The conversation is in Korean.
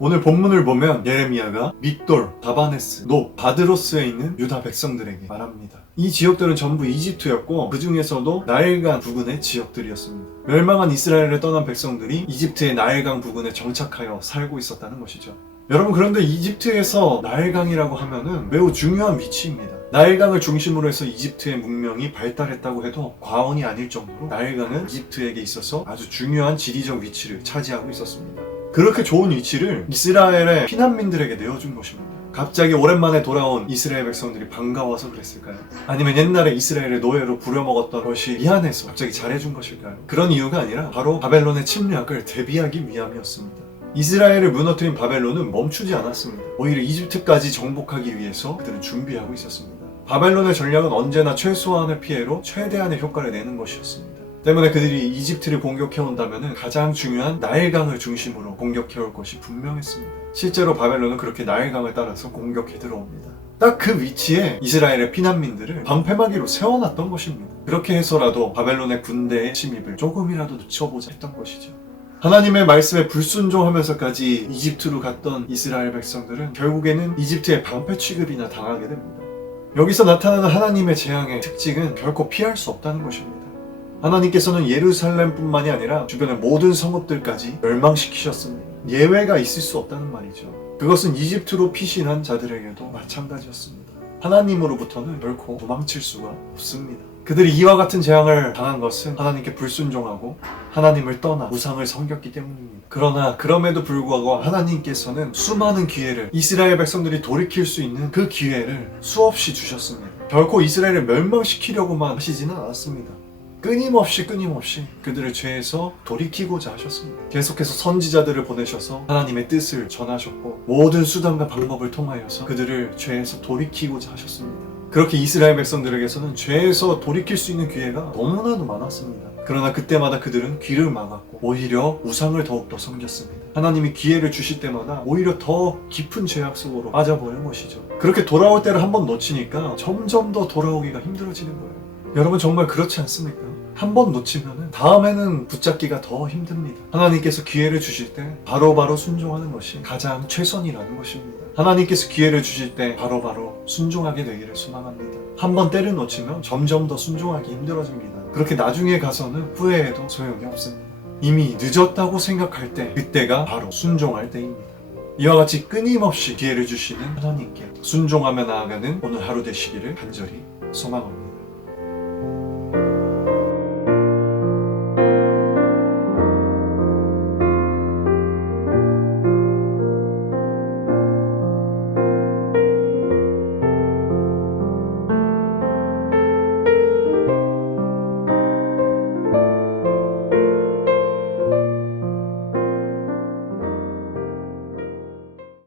오늘 본문을 보면 예레미야가 밉돌, 다바네스, 노, 바드로스에 있는 유다 백성들에게 말합니다. 이 지역들은 전부 이집트였고 그 중에서도 나일강 부근의 지역들이었습니다. 멸망한 이스라엘을 떠난 백성들이 이집트의 나일강 부근에 정착하여 살고 있었다는 것이죠. 여러분, 그런데 이집트에서 나일강이라고 하면은 매우 중요한 위치입니다. 나일강을 중심으로 해서 이집트의 문명이 발달했다고 해도 과언이 아닐 정도로 나일강은 이집트에게 있어서 아주 중요한 지리적 위치를 차지하고 있었습니다. 그렇게 좋은 위치를 이스라엘의 피난민들에게 내어준 것입니다. 갑자기 오랜만에 돌아온 이스라엘 백성들이 반가워서 그랬을까요? 아니면 옛날에 이스라엘을 노예로 부려먹었던 것이 미안해서 갑자기 잘해준 것일까요? 그런 이유가 아니라 바로 바벨론의 침략을 대비하기 위함이었습니다. 이스라엘을 무너뜨린 바벨론은 멈추지 않았습니다. 오히려 이집트까지 정복하기 위해서 그들은 준비하고 있었습니다. 바벨론의 전략은 언제나 최소한의 피해로 최대한의 효과를 내는 것이었습니다. 때문에 그들이 이집트를 공격해온다면 가장 중요한 나일강을 중심으로 공격해올 것이 분명했습니다. 실제로 바벨론은 그렇게 나일강을 따라서 공격해 들어옵니다. 딱 그 위치에 이스라엘의 피난민들을 방패막이로 세워놨던 것입니다. 그렇게 해서라도 바벨론의 군대의 침입을 조금이라도 늦춰보자 했던 것이죠. 하나님의 말씀에 불순종하면서까지 이집트로 갔던 이스라엘 백성들은 결국에는 이집트의 방패 취급이나 당하게 됩니다. 여기서 나타나는 하나님의 재앙의 특징은 결코 피할 수 없다는 것입니다. 하나님께서는 예루살렘뿐만이 아니라 주변의 모든 성읍들까지 멸망시키셨습니다. 예외가 있을 수 없다는 말이죠. 그것은 이집트로 피신한 자들에게도 마찬가지였습니다. 하나님으로부터는 결코 도망칠 수가 없습니다. 그들이 이와 같은 재앙을 당한 것은 하나님께 불순종하고 하나님을 떠나 우상을 섬겼기 때문입니다. 그러나 그럼에도 불구하고 하나님께서는 수많은 기회를, 이스라엘 백성들이 돌이킬 수 있는 그 기회를 수없이 주셨습니다. 결코 이스라엘을 멸망시키려고만 하시지는 않았습니다. 끊임없이 그들을 죄에서 돌이키고자 하셨습니다. 계속해서 선지자들을 보내셔서 하나님의 뜻을 전하셨고 모든 수단과 방법을 통하여서 그들을 죄에서 돌이키고자 하셨습니다. 그렇게 이스라엘 백성들에게서는 죄에서 돌이킬 수 있는 기회가 너무나도 많았습니다. 그러나 그때마다 그들은 귀를 막았고 오히려 우상을 더욱더 섬겼습니다. 하나님이 기회를 주실 때마다 오히려 더 깊은 죄악 속으로 빠져버린 것이죠. 그렇게 돌아올 때를 한번 놓치니까 점점 더 돌아오기가 힘들어지는 거예요. 여러분, 정말 그렇지 않습니까? 한 번 놓치면 다음에는 붙잡기가 더 힘듭니다. 하나님께서 기회를 주실 때 바로바로 순종하는 것이 가장 최선이라는 것입니다. 하나님께서 기회를 주실 때 바로바로 순종하게 되기를 소망합니다. 한 번 때를 놓치면 점점 더 순종하기 힘들어집니다. 그렇게 나중에 가서는 후회해도 소용이 없습니다. 이미 늦었다고 생각할 때, 그때가 바로 순종할 때입니다. 이와 같이 끊임없이 기회를 주시는 하나님께 순종하며 나아가는 오늘 하루 되시기를 간절히 소망합니다.